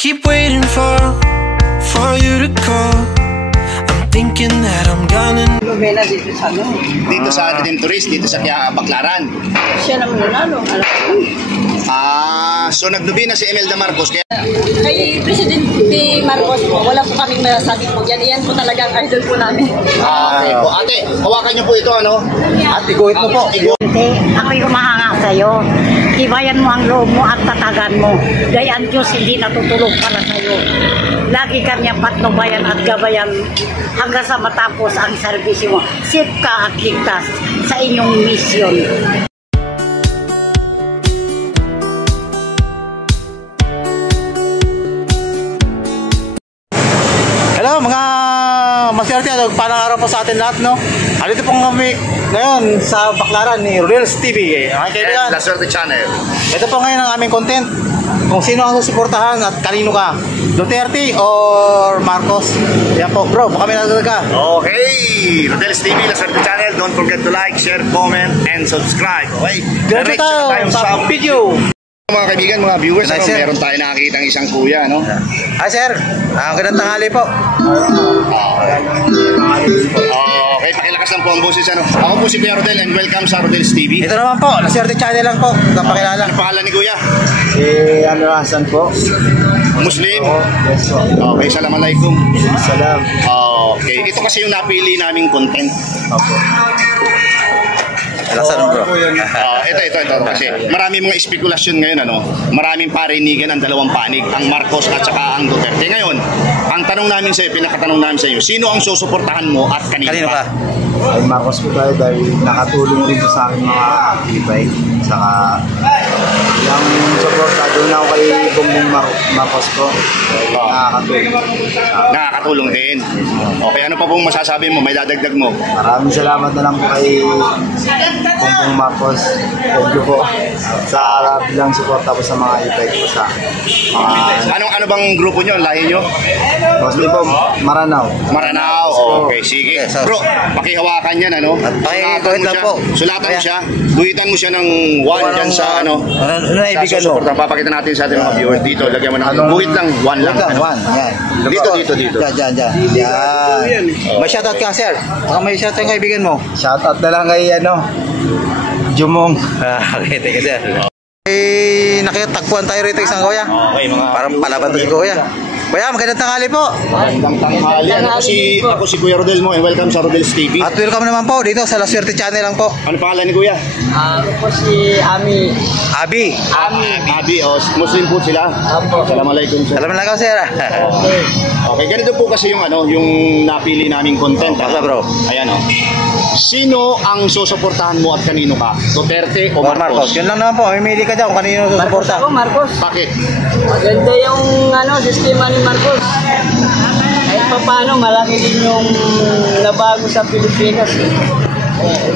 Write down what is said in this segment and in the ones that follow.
keep waiting for you to call. I'm thinking that I'm gonna. Dito sa Redemptorist, dito sa Baclaran. Siya naman nanalo. So nagdubi na si Imelda Marcos. Kaya Kay Presidente Marcos po, wala po kaming masasabi po. Yan po talaga ang idol po namin. okay po. Ate, hawakan niyo po ito, ano? Ate, iguhit mo po. Ako'y humahanga sa'yo. Tibayan mo ang loob mo at tatagan mo. Gaya ang Diyos hindi natutulog para sa'yo. Lagi kanyang patnubayan at gabayan hanggang sa matapos ang serbisyo mo. Safe ka at ligtas sa inyong misyon. Hello mga maswerte, parang araw po sa atin lahat, no? Dito pong kami ngayon sa Baclaran ni Rodel's TV. And La Suerte Channel. Ito po ngayon ang aming content. Kung sino ang susuportahan at kanino ka, Duterte or Marcos. Yan po bro, baka may nagdagdag ka. Okay, Rodel's TV, La Suerte Channel. Don't forget to like, share, comment, and subscribe. Okay? Diretso tayo sa video. Mga kaibigan, mga viewers, Nice, ano, sir. meron tayo nakakita ng isang kuya, no? Hi sir, magandang tanghali po. Okay, pakilakas lang po ang boses, ano? Ako po si Kuya Rodel and welcome sa Rodel's TV. Ito naman po, La Suerte Channel lang po. Kapakilala. Ano pangalan ni Kuya? Si Hasan po. Muslim? Yes po. Okay, assalamualaikum. Salam. Okay, ito kasi yung napili naming content. Opo. Alasan bro. Ito kasi maraming mga espekulasyon ngayon, ano? Maraming parinigan ang dalawang panig, ang Marcos at saka ang Duterte. Ngayon, ang tanong namin sa iyo, pinakatanong namin sa iyo, sino ang susuportahan mo at kanino ka? Ay Marcos po tayo dahil nakatulong rin po sa aking mga aktivay. Saka yung supportado na ako kay Bongbong Marcos po. Nakakatulong. Nakakatulong din. Okay, ano pa pong masasabi mo? May dadagdag mo? Maraming salamat na lang po kay Bongbong Marcos. Thank you po sa bilang suporta po sa mga aktivay po sa mga Ano bang grupo nyo? Ang lahi nyo? mostly po Maranao. Maranao. Okay, sige. Yes, sir. Bro, pakihawakan yan, ano? At pakiguhit lang po. Sulatan mo Kaya- siya. Guhitan mo siya ng 1 dyan sa, ano? Ano na ibigan mo? Susuporta. Papakita natin sa ating mga viewers dito. Lagyan mo ng guhit lang. 1 lang. ano? One, yan. Dito. Diyan. Yan. May shoutout ka sir. Baka may shoutout yung kaibigan mo. Shoutout na lang kay Jumong. Okay, thank you sir. Nakitagpuan tayo rito isang kuya. Okay, mga Parang palaban to si kuya. Kuya, magandang tanghali po. magandang tanghali. Ako si Kuya Rodel mo and welcome sa Rodel's TV. At welcome naman po dito sa La Suerte Channel lang po. Ano pangalan ni Kuya? Ako po si Ami. Abi. Abi. Muslim po sila. Assalamualaikum. Salamat sir. Okay, ganito po kasi yung yung napili naming content. Basta, bro. Ayan Sino ang susuportahan mo at kanino ka? Duterte o Marcos. Marcos? Yun lang naman po. Mamimili ka dyan kung kanino susuporta. Ako, Marcos. Bakit? Maganda yung sistema ni Marcos. Kahit pa paano, malaki din yung nabago sa Pilipinas.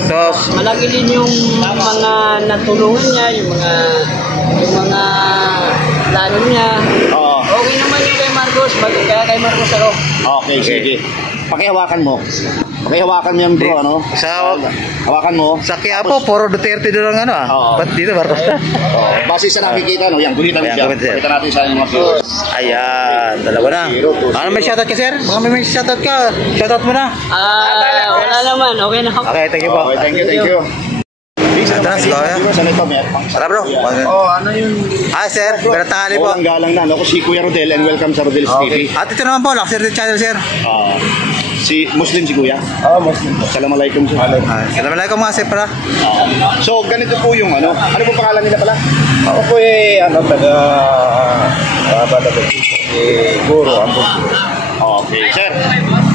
So, Malaki din yung mga natulungan niya, yung mga plano niya. Oo. Okay naman yung kay Marcos, kaya kay Marcos ako. Okay, sige. Pakihawakan mo. Pakihawakan mo yan bro, ano? Hawakan mo. sa Quiapo, puro Duterte doon ang ano Oo. Ba't dito Marcos na? Base sa nakikita, no? Yan, guhitan mo Ayan, siya. guhit, sir. Pakita natin sa mga viewers. Ayan, dalawa na. Ano may shoutout ka sir? Baka may shoutout ka. Shoutout mo na. Wala naman, okay na ako. Okay, thank you po. Okay, thank you. Tara, sige, kuya. Ano ito, meron pang Tara bro. Ano yung Hi sir, magandang tanghali po. walang galang na. Ako si Kuya Rodel and welcome sa Rodel's TV. At ito naman po, La Suerte Channel sir. Si Muslim si Kuya. Muslim po. Assalamualaikum. Assalamualaikum mga sir pala. So, ganito po yung ano po pangalan nila pala? Ako po taga Balabag. Guro ako. Okay, sir.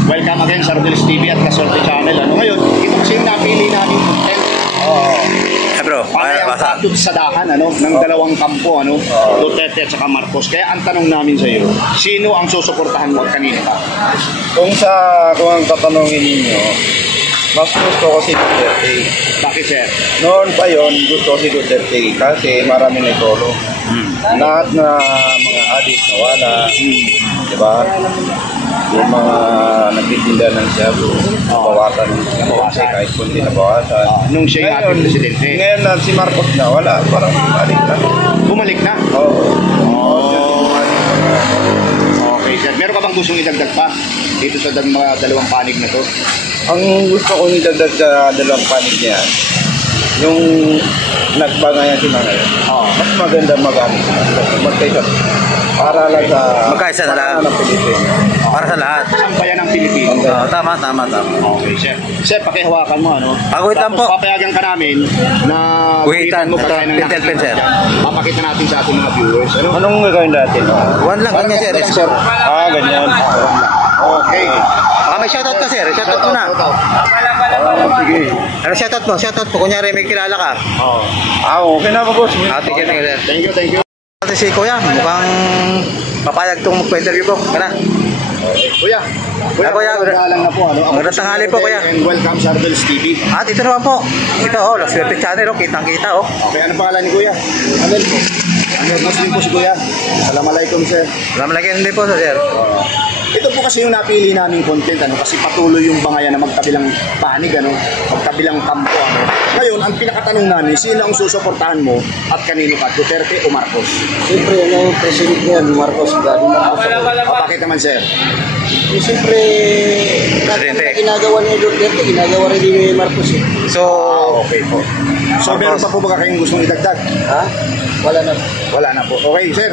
Welcome again sa Rodel's TV at La Suerte Channel. Ngayon, ito kasi yung napili namin content. Bro, Para yung sa dahan ng dalawang kampo, Duterte at saka Marcos. Kaya ang tanong namin sa iyo, sino ang susuportahan mo at kanino ka? Kung ang tatanungin ninyo, mas gusto ko si Duterte. Bakit, sir? Noon pa yon gusto ko si Duterte kasi marami na itulong. Lahat na mga adik nawala, di ba? Yung mga nagtitinda ng shabu, nabawasan kahit kunti nabawasan. Nung siya yung ating presidente. Ngayon na si Marcos na, wala, parang bumalik na. Bumalik na? Oo. Meron ka bang gustong idagdag pa dito sa mga dalawang panig na to? Ang gusto ko nidagdag sa dalawang panig niya, yung nagbangayan si Manay. Mas maganda magkaiba. Para lang sa Magkaisa na lahat. ng Pilipinas. Para sa lahat. Ang bayan ng Pilipino. Tama. Okay, Sir. Sir, pakihawakan mo, ano? Wait lang Tapos po. papayagan ka namin na Guhitan. mo kagaya ng Ito, nakikita pen, sir. dyan. Papakita natin sa ating mga viewers. Ano? Anong gagawin natin? One lang, ganyan sir. Lang, sir. Ganyan. Okay. May shoutout ka sir. Shoutout mo na. Sige. Ano shoutout mo? Shoutout po. Kunyari may kilala ka. Okay na boss. Ate, ganyan sir. Thank you. Ate si Kuya, mukhang papayag itong mag-interview ko. Kana. Kuya, Kuya, magalang na po. Ano? Ako magandang tanghali po, Kuya. And welcome sa Rodel's TV. At ito naman po. Ito La Suerte Channel. Kitang-kita Okay, ano pangalan ni Kuya? Amel po. Muslim po si Kuya. Assalamualaikum, sir. Salamat din po sir. Ito po kasi yung napili naming content, ano, kasi patuloy yung bangayan na magkabilang panig, ano, magkabilang kampo, ano. Ngayon, ang pinakatanong namin, sino ang susuportahan mo at kanino ka, Duterte o Marcos? Siyempre, yung president niya, Marcos, galing Marcos. Bakit naman, sir? Siyempre, Presidente. ginagawa ni Duterte, ginagawa rin ni Marcos. So, Okay po. So, meron pa po ba kayong gustong idagdag? Ha? Wala na. Wala na po. Okay, sir.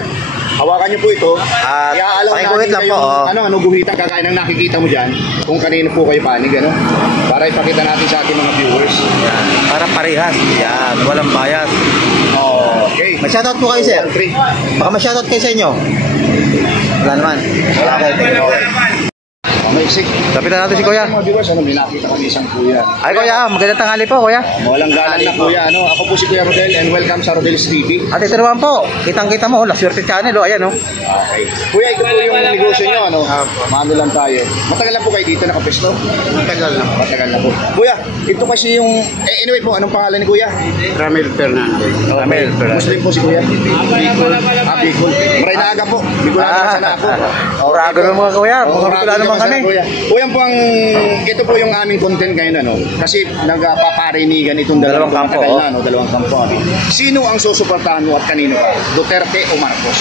Hawakan niyo po ito. At Iaalaw pakiguhit lang po, ano, guhitan kagaya ng nakikita mo dyan, kung kanino po kayo panig, ano? Para ipakita natin sa ating mga viewers. yan. Para parehas. Yan. Walang bias. Okay. May shoutout po kayo sir. 1, 3. Baka may shoutout kayo sa inyo. Wala naman. Okay, thank you. Maisik. Lapitan natin si Kuya. Mga viewers, ano, may nakita kami isang kuya. Ay Kuya, magandang tanghali po Kuya. Walang galang na kuya, ano? Ako po si Kuya Rodel and welcome sa Rodel's TV. At ito naman po, kitang-kita mo, La Suerte Channel, ayan Okay. Kuya, ito po yung negosyo nyo, ano? Mano lang tayo. Matagal na po kayo dito nakapesto? Matagal na po. Kuya, ito kasi yung, anyway po, anong pangalan ni Kuya? Ramel Fernandez. Ramel Fernandez. Muslim po si Kuya? Bicol. Bicol. Maray na aga po. Bicol na sana ako. Urago ng mga Kuya, mga Bicol naman kami. Kuya, po ito po yung aming content ngayon, ano? Kasi nagpaparinigan itong dalawang kampo, matagal na, no? Dalawang kampo. Ano? Sino ang susuportahan mo at kanino ka? Duterte o Marcos?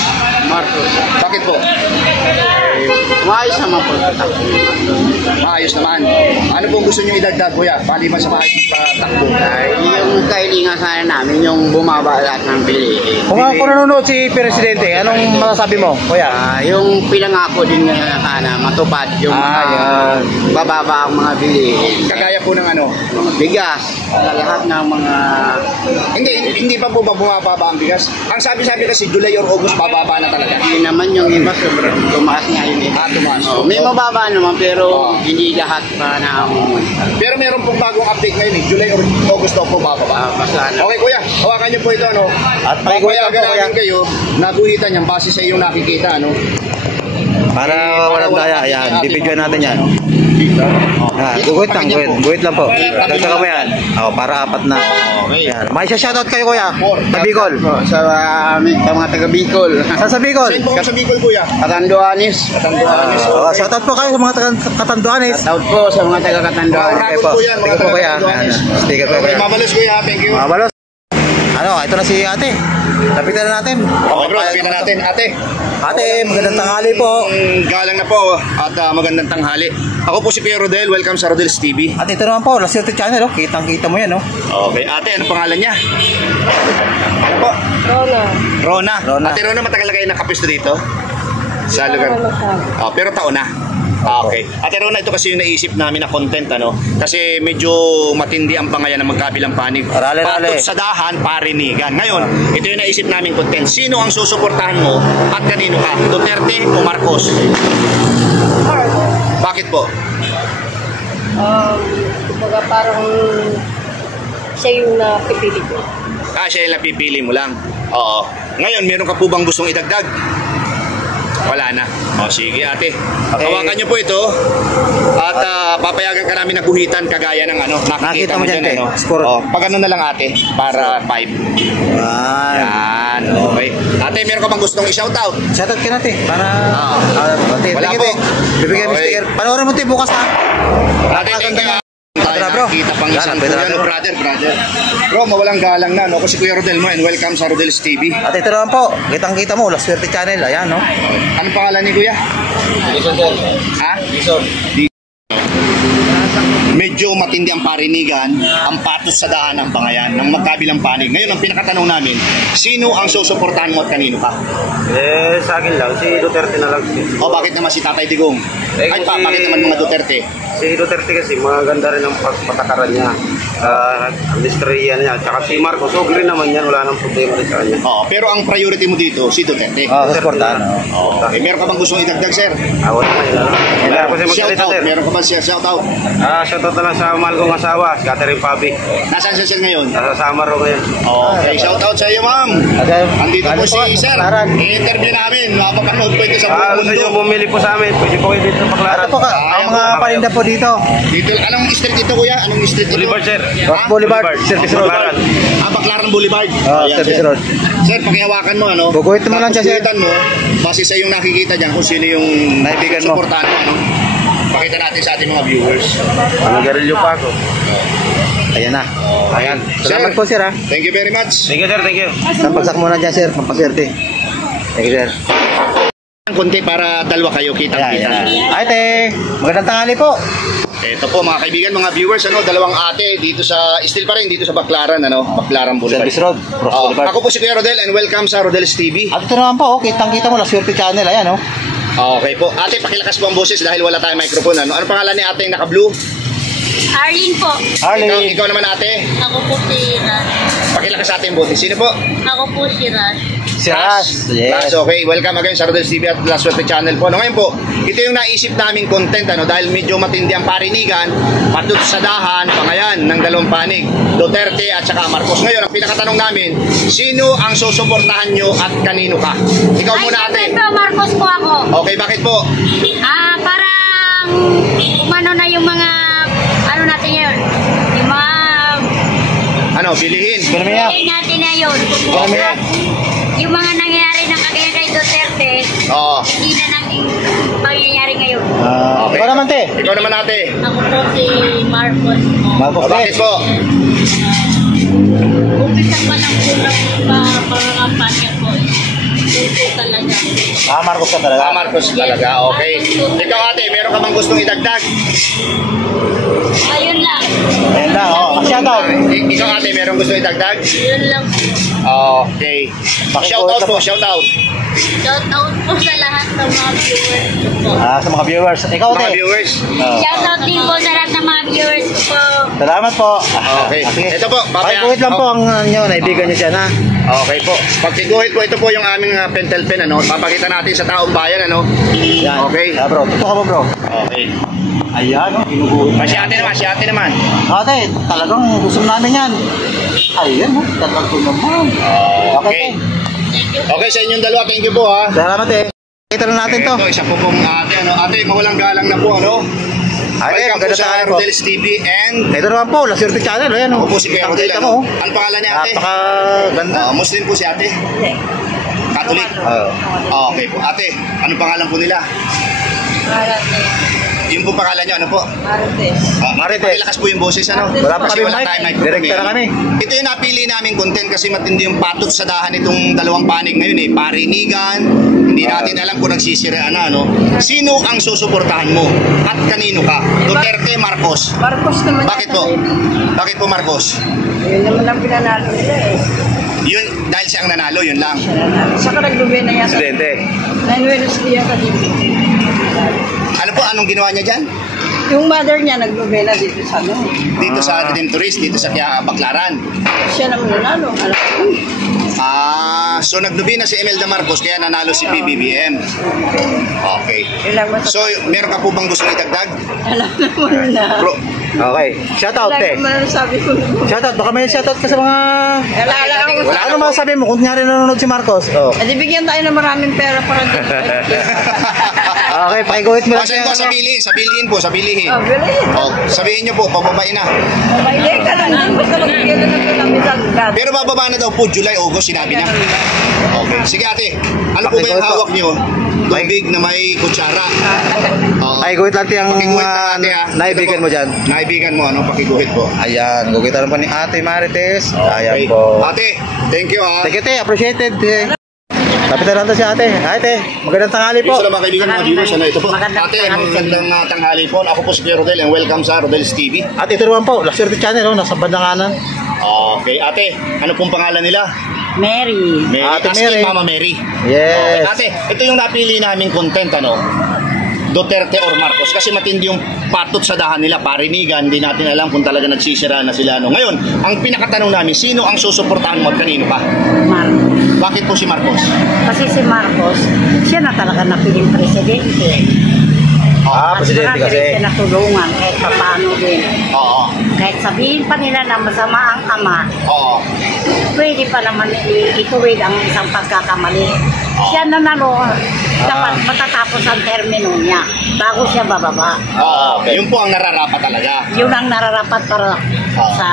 Marcos. Bakit po? Maayos naman po. Maayos naman. Ano pong gusto nyo idagdag, Kuya? Paliban sa maayos na takbo. Yung kahilingan sana namin, yung bumaba lahat ng bilihin. Kung nanonood si Presidente, anong masasabi mo Kuya? Yung pinangako din niya na sana matupad yung yan. bababa ang mga bilihin. Kagaya po ng ano? Mga bigas, lahat ng mga Hindi pa po ba bumababa ang bigas? Ang sabi-sabi kasi July or August bababa na talaga. hindi naman yung iba sobrang tumaas nga yun. Tumaas. May mababa naman pero hindi lahat pa na Pero meron pong bagong update ngayon, July or August daw po bababa. basta na. Okay, Kuya, hawakan niyo po ito, ano? At pakiguhitan po Kuya. namin kayo, naguhitan yan base sa iyong nakikita, ano? Para walang daya, ayan, bibidyoan natin yan. Guhit lang, Pakinggan po. guhit lang po. Dagdagan mo yan. Para apat na. Okay. Yan. May shoutout kayo Kuya, sa Bicol. Sa mga taga Bicol. Saan sa Bicol? Saan po kayo sa Bicol, Kuya? Katanduanis. Katanduanis. Shoutout po kayo sa mga Katanduanes. Out po sa mga taga Katanduanis. Okay po. Sige po Kuya. Ayan, sticker po Okay, Kuya. mabalos, Kuya. Thank you. Mga balos. Ano, ito na si ate. Lapitan na natin. Okay, bro, sabihin na natin. Ate, Ate, magandang tanghali po. galang na po at magandang tanghali. Ako po si Kuya Rodel. Welcome sa Rodel's TV. At ito naman po, La Suerte Channel, kitang-kita mo yan, Okay, ate, ano pangalan niya? Ano po? Rona. Rona. Ate Rona, matagal na kayo nakapisto dito? Sa lugar? Pero taon na. Okay. Ate Rona, ito kasi yung naisip namin na content, ano? Kasi medyo matindi ang bangayan ng magkabilang panig. Rale-rale. Patod sa dahan, parinigan. Ngayon, ito yung naisip namin content. Sino ang susuportahan mo at kanino ka? Duterte o Marcos? Bakit po? Kumbaga parang siya yung napipili ko. Siya yung napipili mo lang. Oo. Ngayon, meron ka po bang gustong idagdag? Wala na. Sige ate. Hawakan niyo po ito at papayagan ka namin na guhitan kagaya ng ano. Nakikita mo dyan, ano? Score. Pag ano na lang ate, para 5. Yan. Okay. Ate, meron ka bang gustong i-shoutout? Shoutout ka natin. Para... Wala po. Bibigyan mo Okay. sticker. Panoorin mo tayo bukas ha. Ate, thank you. Tara, bro. Nakita pang isang Yan, kuya, no? brother. Bro, mawalang galang na, no? Kasi Kuya Rodel mo, and welcome sa Rodel's TV. At ito naman po, kitang-kita mo, La Suerte Channel. Ayan, no? Anong pangalan ni Kuya? Dison, sir. Ha? Dison. Medyo matindi ang parinigan, ang patos sa daan ng bangayan, ng magkabilang panig. Ngayon, ang pinakatanong namin, sino ang susuportahan mo at kanino ka? Sa akin lang, si Duterte na lang. O bakit naman si Tatay Digong? Ay pa, bakit naman mga Duterte? Si Duterte kasi maganda rin ang pagpatakaran niya. Ang listriya niya. Tsaka si Marcos, okay rin naman yan. Wala nang problema rin sa kanya. Oo, pero ang priority mo dito, si Duterte. Suportahan. Okay, meron ka bang gustong idagdag, sir? Wala naman yun. Meron kasi magsalita, Shoutout, sir. meron ka ba siya? Shoutout. Shoutout na lang sa mahal kong asawa, si Catherine Pabi. Nasaan siya sir ngayon? Nasa Samar ko ngayon. Okay, shoutout sa iyo, ma'am. Andito po si sir. I-interview namin. Mapapanood po ito sa buong Gusto nyo mundo. bumili po sa amin, pwede po kayo dito sa Baclaran. Ito po, ang mga parinda po dito. Dito, anong street dito, kuya? Anong street dito? Boulevard, sir. Boulevard, Service Road. Baclaran. Baclaran Boulevard. Ayan, Service sir. Road. Sir, pakihawakan mo, ano? Guguhitin mo lang siya, sir. Guguhitan mo, base sa yung nakikita dyan, kung sino yung Naibigan mo. suportahan mo, ano? Pakita natin sa ating mga viewers. Garilyo pa ako. Ayan na. Ayan. Salamat po, sir, ha. Thank you very much. Thank you, sir. Thank you. Sampagsak muna dyan, sir. Pampaswerte. Thank you, sir. Konti para dalawa kayo kitang-kita. Ay, te. Magandang tanghali po. Ito po mga kaibigan, mga viewers, ano, dalawang ate dito sa, still pa rin dito sa Baclaran, ano, Baclaran Boulevard. Service Road. Boulevard. Ako po si Kuya Rodel and welcome sa Rodel's TV. At ito naman po, kitang-kita mo, La Suerte Channel. Ayan, oh. Okay po. Ate, pakilakas po ang boses dahil wala tayong microphone. Ano pangalan ni ate yung naka-blue? Arlene po. Ikaw naman ate. Ako po si Rash. Pakilakas sa ating boses. Sino po? Ako po si Rash. Si Ras. Ras, okay. Welcome again sa Rodel's TV at La Suerte Channel po. No, ngayon po, ito yung naisip naming content, ano, dahil medyo matindi ang parinigan, patut sa dahan, pangayan ng dalawang panig, Duterte at saka Marcos. Ngayon, ang pinakatanong namin, sino ang susuportahan nyo at kanino ka? Ikaw muna ate. Ay, Marcos po ako. Okay, bakit po? Parang umano na yung mga ano natin ngayon. Yung mga Ano, bilihin. Ekonomiya. bilhin natin na yun. Ekonomiya. Yung mga nangyayari ng kagaya kay Duterte, Oo. hindi na naging pangyayari ngayon. Okay. Ikaw naman, te. Ikaw naman ate. Ako po si Marcos po. Marcos, O, bakit po? Umpisa pa lang po ng pangangampanya po. Ito talaga. Marcos ka talaga. Marcos talaga, okay. Ikaw ate, meron ka bang gustong idagdag? Ayun lang. Ayan lang, oh. Shoutout. Ikaw ate, meron gustong idagdag? Yun lang. Okay. Shoutout po, shoutout. Shout out po sa lahat ng mga viewers ko po. Sa mga viewers. Ikaw, Mga te. viewers. Shout out din po sa lahat ng mga viewers ko po. Salamat po. Okay. Sige. Ito po, Pakiguhit lang po ang nyo, naibigan nyo dyan, ha. Okay po. Pagtiguhit po, ito po yung aming pentel pen, ano. Papakita natin sa taong bayan, ano. Yan. Okay. Bro. Tuto ka mo, bro. Okay. Ayan, oh. Ginuguhit. Si ate naman. Ate, talagang gusto namin yan. Ayan, oh. Talagang naman. Okay. Okay, sa inyong dalawa, thank you po, ha. Salamat, eh. Kita na natin to. Ito, isa po pong ate, ano. Ate, mawalang galang na po, ano. Ate, Welcome po maganda sa tayo po. Rodel's TV and Ito naman po, La Suerte Channel. Ayan, oh. ako po si Kuya Rodel, Kita ano. mo, oh. Ano pangalan niya, ate? Napakaganda. Muslim po si ate. Catholic. Okay po. Ate, anong pangalan po nila? Yung po pangalan niyo, ano po? Marites. Pakilakas po yung boses, ano? Wala pa Kasi kami mic. tayong microphone, Direkta eh. na kami. Ito yung napili namin content kasi matindi yung patot sa dahan itong dalawang panig ngayon, eh. Parinigan, hindi natin alam kung nagsisiraan na, ano? Sino ang susuportahan mo? At kanino ka? Duterte, Marcos? Marcos naman. Bakit po? Bakit po Marcos? Yun naman ang pinanalo nila eh. Yun, dahil siyang nanalo, yun lang. Saka naglubi na yan sa Presidente. 9 Wednesday yan kasi. Ano po, anong ginawa niya dyan? Yung mother niya naglubena dito sa ano. Dito sa Redemptorist, dito sa Baclaran. Siya naman nanalo. Alam ko. So nagdubi na si Imelda Marcos kaya nanalo si PBBM. Okay. Ilang mo So meron ka po bang gustong idagdag? alam naman na. Bro, Okay. Shoutout, Alam te. naman ang sabi ko. Shoutout. Baka may shoutout ka sa mga... Alala ko. Wala Ano masasabi mo kung nyari nanonood si Marcos? Oh. Edi bigyan tayo ng maraming pera para dito. Okay, pakiguhit mo lang Asan po, siya. sabilihin po, sabilihin. Oh, sabihin niyo po, pababain na. Mahilig ka lang din. Basta magbigay na ng isang Pero bababa na daw po, July, August, sinabi niya. Okay, sige ate, ano po ba yung hawak niyo? Tubig na may kutsara. Oo. Pakiguhit lang yung Pakiguhit lang ate, ha? naibigan mo dyan. Naibigan mo, ano, pakiguhit po. Ayan, gugitan pa ni Ate Marites. Ayan Okay. po. Ate, thank you ha. Thank you, te. Appreciated. Lapitan lang to si ate. Ay, te. Magandang tanghali po. Salamat kaibigan mga viewers. Ano ito po? Magandang Ate, tanghali. magandang tanghali po. Ako po si Kuya Rodel and welcome sa Rodel's TV. At ito naman po, Lakserte Channel, nasa bandang kanan. Okay, ate, ano pong pangalan nila? Mary. Mary. Ate As in Mary. Mama Mary. Yes. Okay, ate, ito yung napili naming content, ano? Duterte or Marcos kasi matindi yung patot sa dahan nila, parinigan, hindi natin alam kung talaga nagsisira na sila. No? Ngayon, ang pinakatanong namin, sino ang susuportahan mo at kanino pa? Marcos. Bakit po si Marcos? Kasi si Marcos, siya na talaga napiling presidente. Presidente marami kasi. rin siya natulungan kahit paano din. Oo. Kahit sabihin pa nila na masama ang ama, Oo. pwede pa naman ituwid ang isang pagkakamali. Siya nanalo, dapat matatapos ang termino niya bago siya bababa. Oo. Yun po ang nararapat talaga. Yun ang nararapat para sa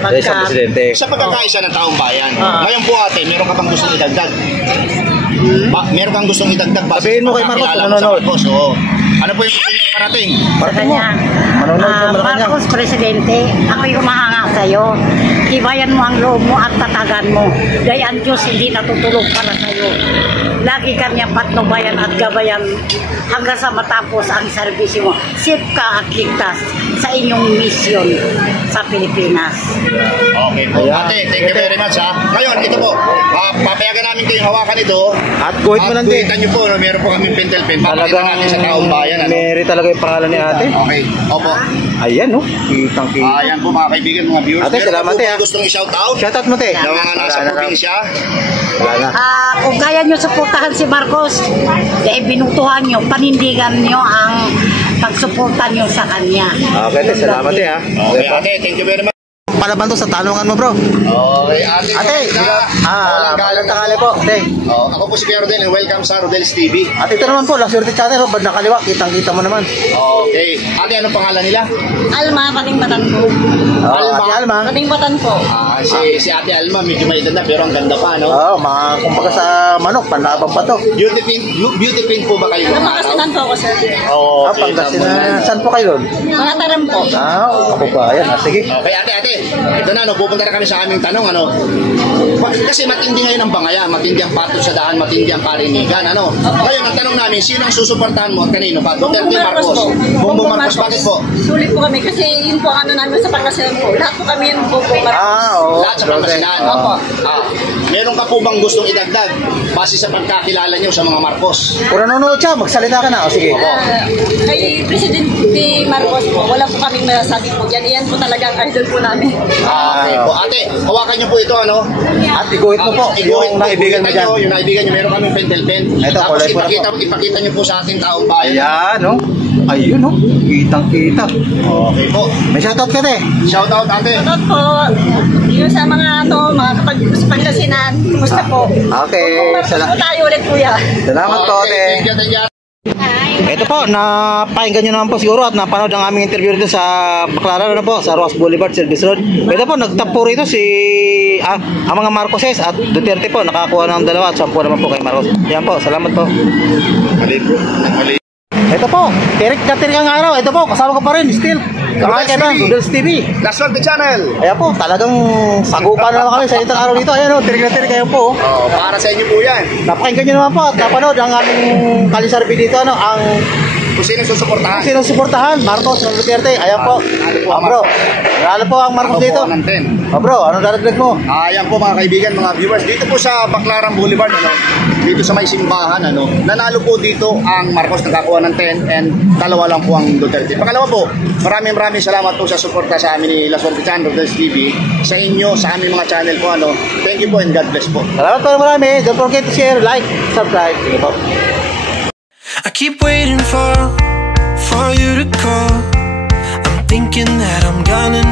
Sa presidente. Sa pagkakaisa ng taong bayan. Ngayon po ate, meron ka bang gustong idagdag? Meron kang gustong idagdag ba? Sabihin mo kay Marcos, Kakilala mo sa nanonood. Marcos, oo. Ano po yung gusto niyo parating? sa kanya. Manonood sa Malacanang. Marcos, Presidente, ako'y humahanga sa'yo. Tibayan mo ang loob mo at tatagan mo. Dahil ang Diyos hindi natutulog para sa'yo. Lagi kanyang patnubayan at gabayan hanggang sa matapos ang serbisyo mo. Safe ka at ligtas sa inyong misyon sa Pilipinas. Okay po. Ayan. Ate, thank you very much ha. Ngayon, ito po. Papayagan namin kayong hawakan ito. At guhit mo lang din. guhitan niyo po, no, meron po kaming pentel pen. Papakita natin sa taong bayan. Ano? Mary talaga yung pangalan ni ate. Okay. Opo. Ayan, no. Kitang-kita. Ayan po mga kaibigan, mga viewers. Ate, salamat, po ha. gustong i-shout out. Shoutout mo, te. Ng mga nasa Wala na. probinsya. Wala na. Kung kaya nyo suportahan si Marcos, dahil binutuhan nyo, panindigan nyo ang pagsuporta nyo sa kanya. Okay, te. Salamat, te, ha. Okay, ate, thank you very much. Palaban to sa tanungan mo, bro. Okay, ate. Ate, magandang tanghali po, te. Ako po si Kuya Rodel and welcome sa Rodel's TV. At ito naman po, Lakserte Channel, bandang kaliwa. Kitang-kita mo naman. Okay. Ate, anong pangalan nila? Alma, Katingbatan po. Ate Alma. Katingbatan po. Si Ate Alma, medyo may edad na pero ang ganda pa, no? Kumbaga sa manok, panlabang pa to. Beauty queen po ba kayo? Napakasinan po ako, sir. Pangasinan. Saan po kayo doon? Mga taram po. Ako pa. Ayan, sige. Okay, ate. Ito na, no, pupunta na kami sa aming tanong, ano. Kasi matindi ngayon ang bangaya, matindi ang patot sa daan, matindi ang parinigan, ano. Ngayon, ang tanong namin, sino ang susuportahan mo at kanino pa? Duterte, Marcos. Bongbong Marcos, bakit po? Sulit po kami kasi yun po ang ano namin sa Pangasinan po. Lahat po kami yung Bongbong Marcos. Oo. Lahat sa Pangasinan. Opo. Meron ka po bang gustong idagdag base sa pagkakilala niyo sa mga Marcos? Kung nanonood siya, magsalita ka na. O sige. Kay Presidente Marcos po, wala po kaming masasabi po yan. Iyan po talagang idol po namin. Okay po. Ate, hawakan niyo po ito, ano? At iguhit mo po, yung naibigan mo dyan. Yung naibigan niyo, meron kaming pentel pen. Ito, Tapos kulay pula po. ipakita niyo po sa ating taong bayan. Ayan, no? Ayun, no? Kitang-kita. Okay po. May shoutout ka, te. Shout out, ate. Shoutout po. Yung sa mga mga Pangasinan, kumusta po? Okay. Bongbong Marcos po tayo ulit kuya. Salamat po, te. Thank you, thank you. Ito po, napakinggan nyo naman po siguro at napanood ang aming interview dito sa Baclaran, ano po, sa Roas Boulevard, Service Road. Ito po, nagtapo rito ang mga Marcoses at Duterte po, nakakuha ng 2 at 10 naman po kay Marcos. Yan po, salamat po. Mali po. Mali. Ito po, tirik kang araw. Ito po, kasama ko pa rin, still. Kakay ba? Rodel's TV. Lakserte Channel. Ayan po, talagang sagupan na naman kami sa itong araw dito. Ayan o, tirik na tirik kayo po. Para sa inyo po yan. Napakinggan nyo naman po at napanood ang aming kalisarbi dito, ano, ang Kung sino susuportahan. sino suportahan, Marcos o Duterte. Ayan po. Bro, lalo po ang Marcos dito. Ng 10. Bro, anong daragdag mo? Ayan po mga kaibigan, mga viewers. Dito po sa Baclaran Boulevard, ano, dito sa may simbahan, ano, nanalo po dito ang Marcos, nakakuha ng 10 and 2 lang po ang Duterte. Pangalawa po, maraming salamat po sa suporta sa amin ni Lakserte Channel, Rodel's TV, sa inyo, sa aming mga channel po. Ano. Thank you po and God bless po. Salamat po marami. Don't forget to share, like, subscribe. Sige po. I keep waiting for you to call. I'm thinking that I'm gonna need